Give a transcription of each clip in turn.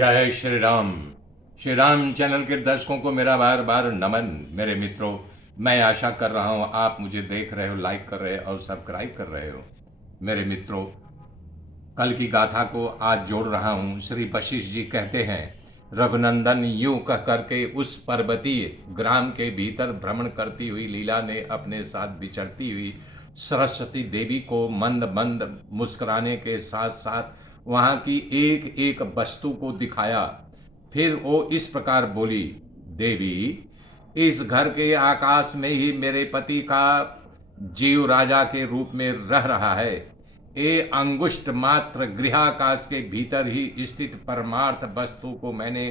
जय श्री राम। श्री राम चैनल के दर्शकों को मेरा बार बार नमन। मेरे मित्रों, मैं आशा कर रहा हूं आप मुझे देख रहे हो, लाइक कर रहे हो और सब्सक्राइब कर रहे हो। मेरे मित्रों, कल की गाथा को आज जोड़ रहा हूं। श्री वशिष्ठ जी कहते हैं, रघुनंदन यूं कह करके उस पर्वतीय ग्राम के भीतर भ्रमण करती हुई लीला ने अपने साथ विचरती हुई सरस्वती देवी को मंद मंद मुस्कुराने के साथ साथ वहां की एक एक वस्तु को दिखाया। फिर वो इस प्रकार बोली, देवी, इस घर के आकाश में ही मेरे पति का जीव राजा के रूप में रह रहा है। ये अंगुष्ठ मात्र गृहाकाश के भीतर ही स्थित परमार्थ वस्तु को मैंने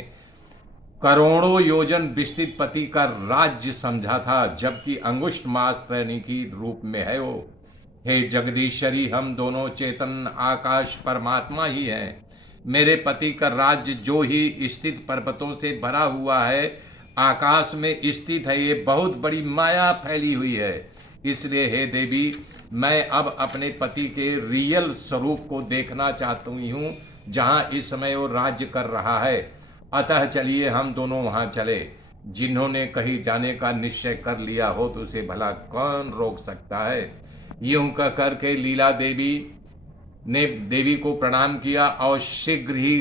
करोड़ों योजन विस्तृत पति का राज्य समझा था, जबकि अंगुष्ठ मात्र की रूप में है वो। हे जगदीश्वरी, हम दोनों चेतन आकाश परमात्मा ही हैं। मेरे पति का राज्य जो ही स्थित पर्वतों से भरा हुआ है, आकाश में स्थित है, ये बहुत बड़ी माया फैली हुई है। इसलिए हे देवी, मैं अब अपने पति के रियल स्वरूप को देखना चाहती हूँ, जहाँ इस समय वो राज्य कर रहा है। अतः चलिए हम दोनों वहाँ चले। जिन्होंने कहीं जाने का निश्चय कर लिया हो तो उसे भला कौन रोक सकता है। यूं कह करके लीला देवी ने देवी को प्रणाम किया और शीघ्र ही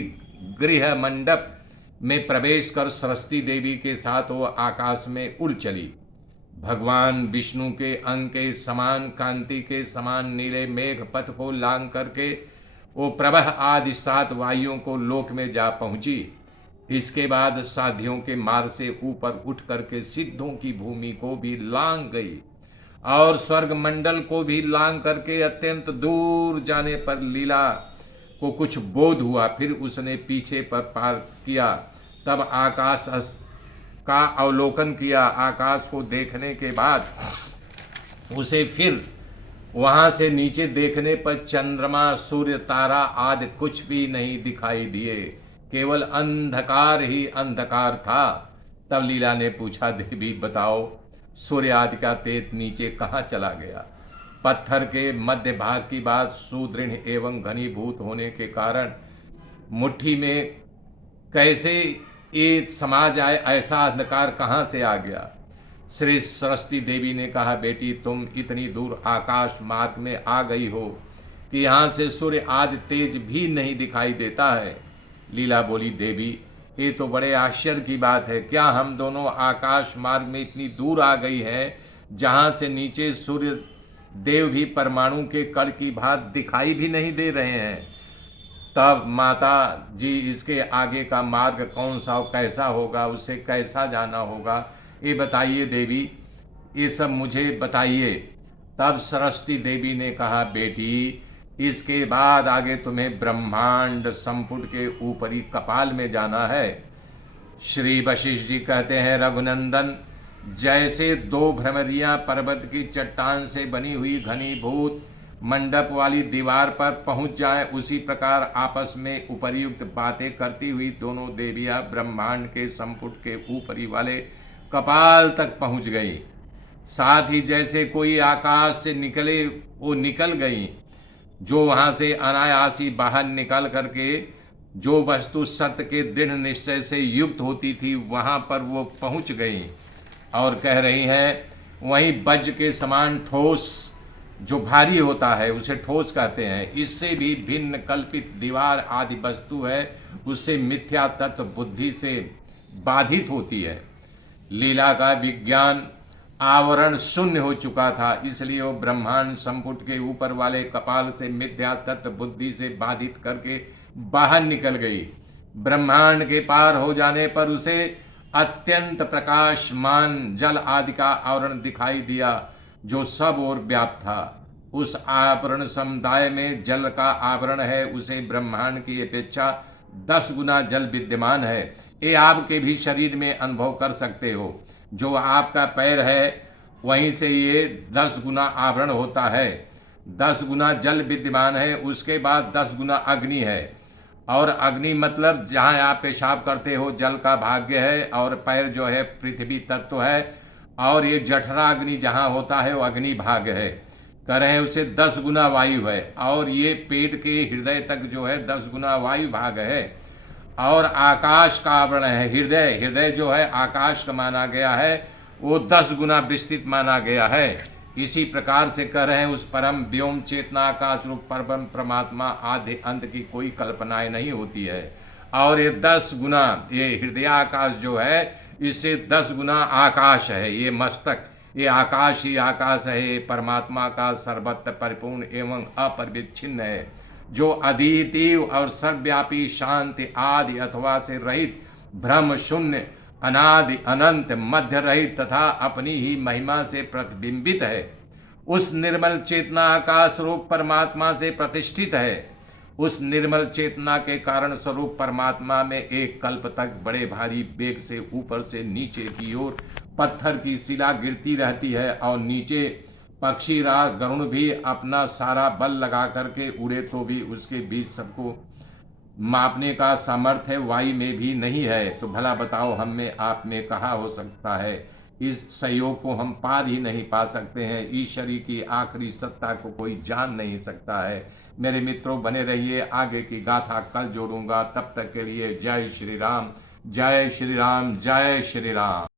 गृह मंडप में प्रवेश कर सरस्वती देवी के साथ वो आकाश में उड़ चली। भगवान विष्णु के अंग के समान कांति के समान नीले मेघ पथ को लांग करके वो प्रभह आदि 7 वायुओं को लोक में जा पहुंची। इसके बाद साधियों के मार्ग से ऊपर उठ करके सिद्धों की भूमि को भी लांग गई और स्वर्ग मंडल को भी लांग करके अत्यंत दूर जाने पर लीला को कुछ बोध हुआ। फिर उसने पीछे पर पार किया, तब आकाश का अवलोकन किया। आकाश को देखने के बाद उसे फिर वहां से नीचे देखने पर चंद्रमा, सूर्य, तारा आदि कुछ भी नहीं दिखाई दिए, केवल अंधकार ही अंधकार था। तब लीला ने पूछा, देवी बताओ, सूर्य आदि का तेज नीचे कहाँ चला गया? पत्थर के मध्य भाग की बात सुदृढ़ एवं घनीभूत होने के कारण मुट्ठी में कैसे ये समा जाए, ऐसा अंधकार कहाँ से आ गया? श्री सरस्वती देवी ने कहा, बेटी, तुम इतनी दूर आकाश मार्ग में आ गई हो कि यहाँ से सूर्य आदि तेज भी नहीं दिखाई देता है। लीला बोली, देवी, ये तो बड़े आश्चर्य की बात है। क्या हम दोनों आकाश मार्ग में इतनी दूर आ गई हैं जहाँ से नीचे सूर्य देव भी परमाणु के कण की भांति दिखाई भी नहीं दे रहे हैं? तब माता जी, इसके आगे का मार्ग कौन सा और कैसा होगा, उसे कैसा जाना होगा, ये बताइए देवी, ये सब मुझे बताइए। तब सरस्वती देवी ने कहा, बेटी, इसके बाद आगे तुम्हें ब्रह्मांड संपुट के ऊपरी कपाल में जाना है। श्री वशिष्ठ जी कहते हैं, रघुनंदन, जैसे 2 भ्रमरियां पर्वत की चट्टान से बनी हुई घनीभूत मंडप वाली दीवार पर पहुंच जाएं, उसी प्रकार आपस में उपर्युक्त बातें करती हुई दोनों देवियां ब्रह्मांड के संपुट के ऊपरी वाले कपाल तक पहुंच गई। साथ ही जैसे कोई आकाश से निकले वो निकल गई। जो वहां से अनायासी बाहर निकल करके जो वस्तु सत्य के दृढ़ निश्चय से युक्त होती थी, वहां पर वो पहुंच गई और कह रही हैं, वहीं वज्र के समान ठोस जो भारी होता है उसे ठोस कहते हैं। इससे भी भिन्न कल्पित दीवार आदि वस्तु है, उससे मिथ्या तत्व बुद्धि से बाधित होती है। लीला का विज्ञान आवरण शून्य हो चुका था, इसलिए वो ब्रह्मांड संपुट के ऊपर वाले कपाल से मिथ्या तत्व बुद्धि से बाधित करके बाहर निकल गई। ब्रह्मांड के पार हो जाने पर उसे अत्यंत प्रकाशमान जल आदि का आवरण दिखाई दिया, जो सब ओर व्याप्त था। उस आवरण समुदाय में जल का आवरण है, उसे ब्रह्मांड की अपेक्षा 10 गुना जल विद्यमान है। ये आपके भी शरीर में अनुभव कर सकते हो। जो आपका पैर है वहीं से ये 10 गुना आवरण होता है। 10 गुना जल विद्यमान है, उसके बाद 10 गुना अग्नि है। और अग्नि मतलब जहाँ आप पेशाब करते हो जल का भाग्य है, और पैर जो है पृथ्वी तत्व है, और ये जठरा अग्नि जहाँ होता है वो अग्नि भाग है। कह रहे हैं उसे 10 गुना वायु है, और ये पेट के हृदय तक जो है 10 गुना वायु भाग है। और आकाश का आवरण है हृदय। हृदय जो है आकाश का माना गया है, वो 10 गुना विस्तृत माना गया है। इसी प्रकार से कह रहे हैं उस परम व्योम चेतना आकाश रूप परम परमात्मा आदि अंत की कोई कल्पनाएं नहीं होती है। और ये 10 गुना ये हृदयाकाश जो है, इससे 10 गुना आकाश है। ये मस्तक, ये आकाश ही आकाश है। ये परमात्मा का सर्वत्र परिपूर्ण एवं अपरिच्छिन्न है, जो अद्वितीय और सर्वव्यापी शांति आदि अथवा से रहित, भ्रम शून्य, अनादि अनंत, मध्य रहित तथा अपनी ही महिमा से प्रतिबिंबित है। उस निर्मल चेतना आकाश स्वरूप परमात्मा से प्रतिष्ठित है। उस निर्मल चेतना के कारण स्वरूप परमात्मा में एक कल्प तक बड़े भारी वेग से ऊपर से नीचे की ओर पत्थर की शिला गिरती रहती है, और नीचे पक्षी राज गरुण भी अपना सारा बल लगा करके उड़े तो भी उसके बीच सबको मापने का सामर्थ्य वायु में भी नहीं है। तो भला बताओ हम में आप में कहाँ हो सकता है? इस सहयोग को हम पार ही नहीं पा सकते हैं। ईश्वरी की आखिरी सत्ता को कोई जान नहीं सकता है। मेरे मित्रों बने रहिए, आगे की गाथा कल जोड़ूंगा। तब तक के लिए जय श्री राम, जय श्री राम, जय श्री राम।